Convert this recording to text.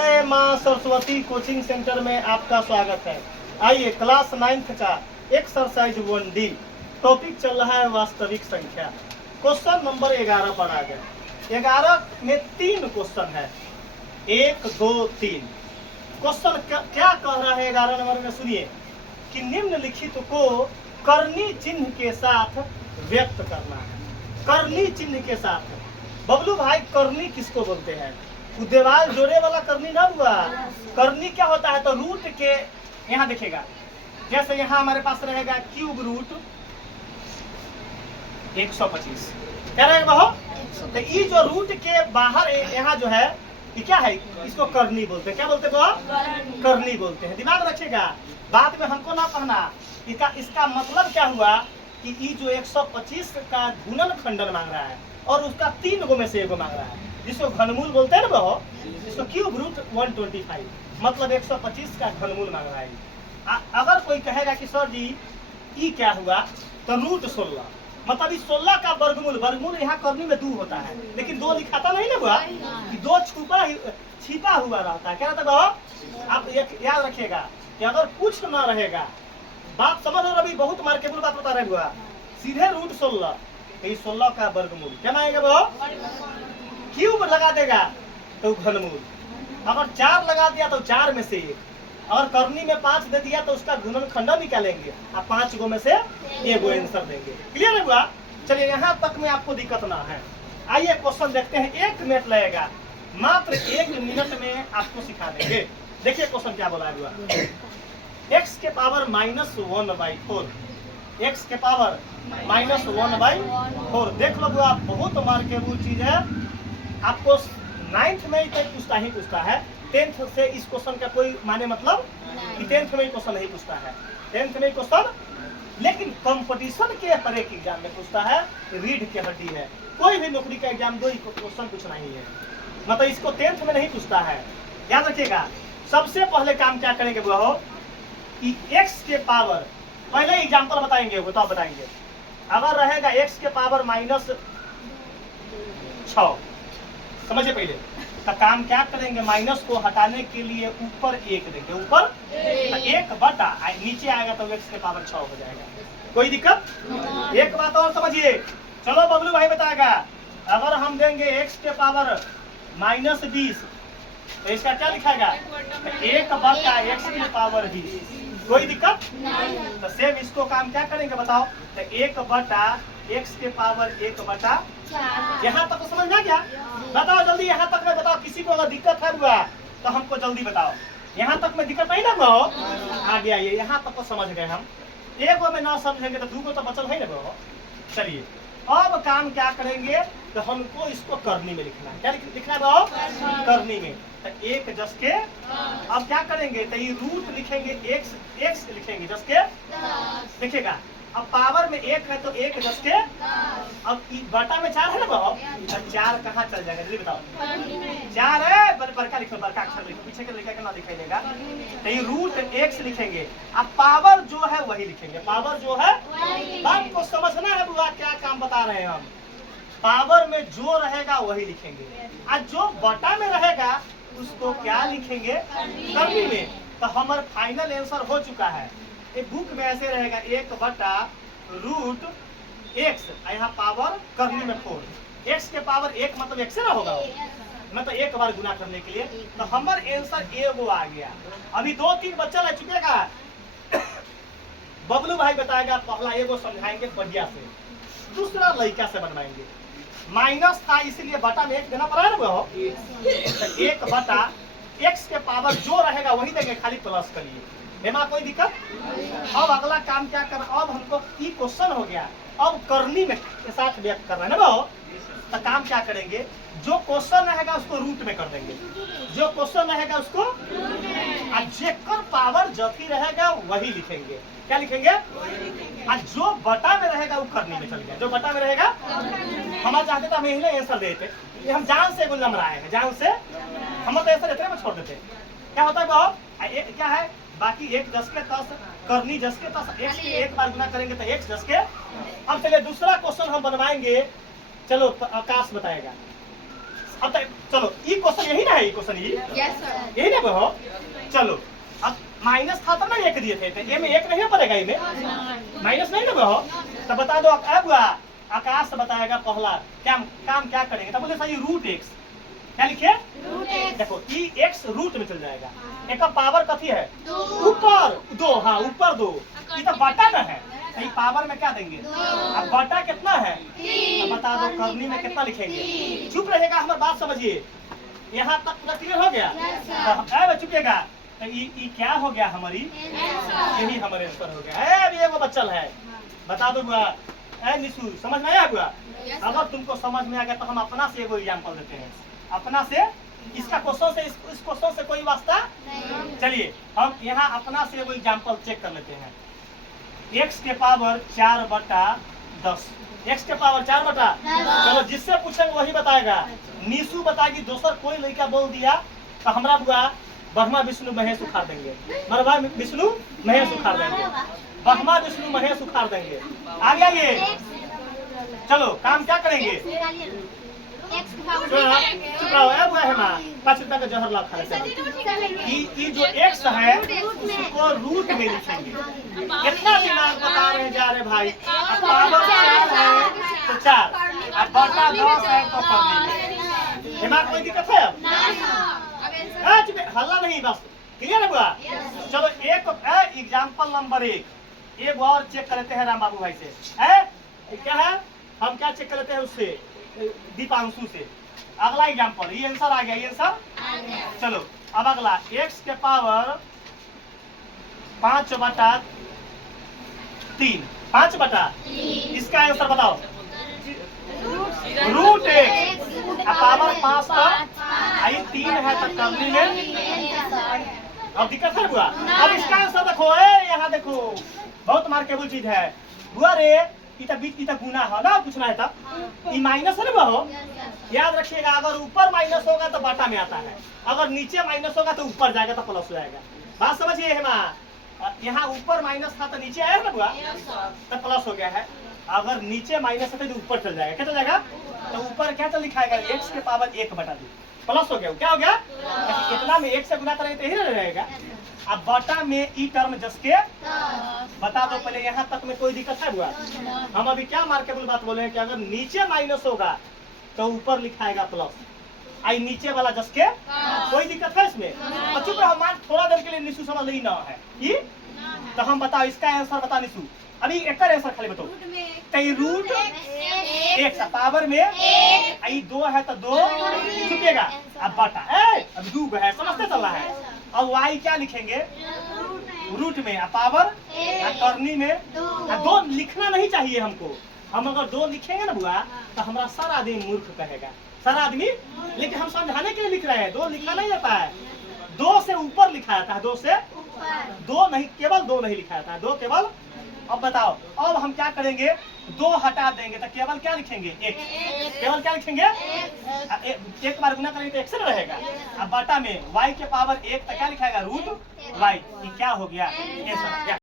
माँ Saraswati coaching centre में आपका स्वागत है। आइए क्लास 9th का एक्सरसाइज 1D टॉपिक चल रहा है वास्तविक संख्या। क्वेश्चन नंबर 11 पर आ गए। 11 में 3 क्वेश्चन है, 1 2 3। क्वेश्चन क्या कह रहा है 11 नंबर में? सुनिए कि निम्नलिखित को करनी चिन्ह के साथ व्यक्त करना है। करनी चिन्ह के साथ। बबलू भाई, करनी किसको बोलते हैं? दीवार जोड़े वाला करनी ना हुआ। करनी क्या होता है? तो रूट के यहाँ देखेगा, जैसे यहाँ हमारे पास रहेगा क्यूब रूट 125, क्या रहेगा वो? तो ये जो रूट के बाहर यहाँ जो है ये क्या है? इसको करनी बोलते हैं। क्या बोलते हैं वो? करनी बोलते हैं। दिमाग रखिएगा, बाद में हमको ना कहना। इसका मतलब क्या हुआ कि ये जो 125 का गुणन खंडन मांग रहा है और उसका 3 गो में से 1 गो मांग रहा है, जिसको घनमूल बोलते हैं ना वो, जिसको क्यूब रूट 125 मतलब 125 का घनमूल मांग रहा है। अगर कोई कहेगा कि सर जी ये क्या हुआ, तो रूट 16 मतलब इस 16 का वर्गमूल यहाँ करनी में 2 होता है, लेकिन 2 लिखाता नहीं ना हुआ, 2 छिपा हुआ रहता है। क्या रहता है? आप याद रखिएगा कि अगर कुछ ना रहेगा, बात समझ लो। अभी बहुत मार्केबल बात बता रहे हुआ, सीधे रूट 16 तो 16 का वर्गमूल क्या मांगेगा वो? क्यूब लगा देगा तो घनमूल। अगर 4 लगा दिया तो 4 में से 1, और करनी में 5 दे दिया तो उसका गुणन खंडन निकालेंगे और 5 गो में से 1 गो आंसर देंगे। क्लियर है हुआ? चलिए यहाँ तक में आपको दिक्कत ना है। आइए क्वेश्चन देखते हैं। 1 मिनट लगेगा, मात्र 1 मिनट में आपको सिखा देंगे। देखिए क्वेश्चन क्या बोला हुआ। x के पावर -1/4, x के पावर -1/4। देख लो बुआ, बहुत मार्केबल चीज है। आपको 9th में ही पूछता है, 10th से इस क्वेश्चन का कोई माने मतलब कि 10th में ही क्वेश्चन नहीं पूछता है, 10th में क्वेश्चन। लेकिन कंपटीशन के हर एक एग्जाम में पूछता है। रीढ़ की हड्डी है, कोई भी नौकरी का एग्जाम 2 क्वेश्चन पूछना ही है, मतलब इसको 10th में नहीं पूछता है। याद रखिएगा। सबसे पहले काम क्या करेंगे बुआ हो कि x के पावर, पहले एग्जाम्पल बताएंगे, बताओ बताएंगे। अगर रहेगा x के पावर -6, समझिए पहले तो काम क्या करेंगे, माइनस को हटाने के लिए ऊपर 1 देंगे, ऊपर 1 बटा नीचे आएगा तो x के पावर 6 हो जाएगा। कोई दिक्कत? एक बात और समझिए, चलो बबलू भाई बताएगा। अगर हम देंगे x के पावर -20 तो इसका क्या लिखाएगा? 1 बटा x के पावर 20। कोई दिक्कत? तो सेम इसको काम क्या करेंगे बताओ? तो 1 बटा x के पावर 1 बटा 4। यहाँ तक तो समझ में आ गया? बताओ जल्दी, यहाँ तक में बताओ। किसी को अगर दिक्कत है हुआ तो हमको जल्दी बताओ। यहाँ तक में दिक्कत नहीं ना हुआ? आ गया ये, यहाँ तक को समझ गए हम। 1 गो में ना समझेंगे तो 2 गो तो बचल है ना वो। चलिए अब काम क्या करेंगे, तो हमको इसको करनी में लिखना है। क्या लिखना है वो? करनी में। तो 1 जस के, अब क्या करेंगे तो ये रूट लिखेंगे, x लिखेंगे जस के, देखिएगा। अब पावर में 1 है तो 1 जस के, अब बटा में 4 है ना बाबू, 4 कहाँ चल जाएगा जल्दी बताओ? 4 है, बड़का लिखो, बड़का अक्षर लिखो, पीछे के लिखा के ना दिखाई देगा। तो ये रूट x लिखेंगे, अब पावर जो है वही लिखेंगे। पावर जो है, बात को समझना है बुआ, क्या काम बता रहे हैं हम। पावर में जो रहेगा वही लिखेंगे, और जो बटा में रहेगा उसको क्या लिखेंगे? करनी में। तो हमारा फाइनल आंसर हो चुका है। ये बुक में ऐसे रहेगा 1 बटा रूट x, यहाँ पावर करनी में 4। x के पावर 1 मतलब x से ना होगा, मतलब 1 बार गुना करने के लिए। तो हमारा आंसर 1 आ गया। अभी 2-3 बच्चा रह चुकेगा। बबलू भाई बताएगा, पहला 1 समझाएंगे बढ़िया से, दूसरा लड़का से बनवाएंगे। माइनस था इसलिए बटा में 1 देना पड़ा है ना वो। 1 बटा x के पावर जो रहेगा वही देंगे, खाली प्लस करिए, बेमा कोई दिक्कत। अब अगला काम क्या करना, अब हमको ये क्वेश्चन हो गया, अब करनी में के साथ व्यक्त करना है ना वो। तो काम क्या करेंगे, जो क्वेश्चन रहेगा उसको रूट में कर देंगे, जो क्वेश्चन रहेगा उसको, और जेकर पावर जथी रहेगा वही लिखेंगे। क्या लिखेंगे? और जो बटा में रहेगा वो करनी में चल गया, जो बटा में रहेगा। हम चाहते तो हम यही आंसर देते, ये हम जान से गुल नंबर आएगा, जान से हम तो आंसर इतने में छोड़ देते। क्या होता है बहुत क्या है, बाकी 1 जस के 10 करनी जस के 10, x के 1 बार गुना करेंगे तो x जस के। अब चलिए दूसरा क्वेश्चन हम बनवाएंगे, चलो आकाश बताएगा। अब तक चलो ये क्वेश्चन यही ना है, ये क्वेश्चन यही ना हो। चलो अब माइनस था तब ना एक दिए थे, तो ये में एक नहीं पड़ेगा, ये में माइनस नहीं ना हो। तो बता दो अब हुआ आकाश बताएगा पहला क्या काम क्या करेंगे। तो बोले सही रूट एक्स, क्या लिखे देखो ई एक्स रूट में चल जाएगा। एक का पावर कथी है ऊपर दो, हाँ ऊपर दो, ये तो बटा ना है, सही पावर में क्या देंगे। अब बटा कितना है तो बता दो, करनी में कितना लिखेंगे। चुप रहेगा, हमारी बात समझिए, यहाँ तक पूरा क्लियर हो गया। तो चुपिएगा, तो ये क्या हो गया हमारी, यही हमारे आंसर हो गया। अभी वो बच्चल है, बता दो बुआ निशु समझ में आया बुआ। अगर तुमको समझ में आ गया तो हम अपना से एगो एग्जाम्पल देते हैं, अपना से इसका क्वेश्चन से इस क्वेश्चन से कोई वास्ता नहीं। चलिए हम यहाँ अपना से एगो एग्जाम्पल चेक कर लेते हैं। x के पावर 4/10, x के पावर 4/10। चलो जिससे पूछेंगे वही बताएगा। निशु बताएगी, दोसर कोई लड़का बोल दिया तो हमरा बुआ ब्रह्मा विष्णु महेश उखाड़ देंगे, ब्रह्मा विष्णु महेश उखाड़ देंगे, ब्रह्मा विष्णु महेश उखाड़ देंगे। आगे आगे चलो काम क्या करेंगे। चुप रहो है माँ, 5 रुपया का जहर ला खा लेते हैं। ये जो x है उसको रूट में लिखेंगे। कितना दिमाग बता रहे जा रहे भाई। पावर 4 है तो 4, अब बटा 10 है तो कर लीजिए। दिमाग कोई दिक्कत है अब हल्ला नहीं, बस क्लियर है बुआ। चलो एक एग्जाम्पल नंबर 1 एक और चेक कर लेते हैं राम बाबू भाई से। क्या है, हम क्या चेक कर लेते हैं उससे, दीपांशु से। अगला एग्जाम्पल, ये आंसर आ गया, ये आंसर। चलो अब अगला x के पावर 5/3, 5/3, इसका आंसर बताओ। रूट x पावर 5 का 3 है तो करनी में अब दिक्कत है बुआ। अब इसका आंसर देखो, यहाँ देखो बहुत मार्केबल चीज है बुआ रे। इतना गुना है ना, पूछना है तब। ये माइनस है ना हो, याद रखिएगा। अगर ऊपर माइनस होगा तो बटा में आता है, अगर नीचे माइनस होगा तो ऊपर जाएगा तो प्लस हो जाएगा। बात समझिए है माँ, यहाँ ऊपर माइनस था तो नीचे आया ना बुआ तो प्लस हो गया है। अगर नीचे माइनस है तो ऊपर चल जाएगा, क्या चल जाएगा तो ऊपर क्या चल लिखाएगा x के पावर 1/2 प्लस हो गया। क्या हो गया, इतना में 1 से गुना करेंगे तो यही रहेगा। अब बटा में ई टर्म जस के बता दो पहले, यहाँ तक में कोई दिक्कत है बुआ। हम अभी क्या मार्केबल बात बोले हैं कि अगर नीचे माइनस होगा तो ऊपर लिखाएगा प्लस, आई नीचे वाला जस के कोई दिक्कत है इसमें। चुप रहो, मान थोड़ा देर के लिए निशु समझ नहीं ना है ये, तो हम बताओ इसका आंसर बता निशु। अभी एक आंसर खाली बताओ। रूट x पावर में आई 2 है तो 2 चुकेगा। अब बटा अब 2 है, समझते चल रहा है। अब y क्या लिखेंगे रूट में, पावर करनी में 2 लिखना नहीं चाहिए हमको। हम अगर 2 लिखेंगे ना बुआ तो हमारा सारा आदमी मूर्ख कहेगा, सारा आदमी। लेकिन हम समझाने के लिए लिख रहे हैं, 2 लिखा नहीं जाता है, 2 से ऊपर लिखा जाता है, 2 से 2 नहीं, केवल 2 नहीं लिखा जाता है, 2 केवल। अब बताओ अब हम क्या करेंगे, 2 हटा देंगे तो केवल क्या लिखेंगे 1, केवल क्या लिखेंगे 1 बार गुना करेंगे तो 1 से रहेगा। अब बटा में y के पावर 1 तो क्या लिखाएगा रूट y। ये क्या हो गया, ये सब।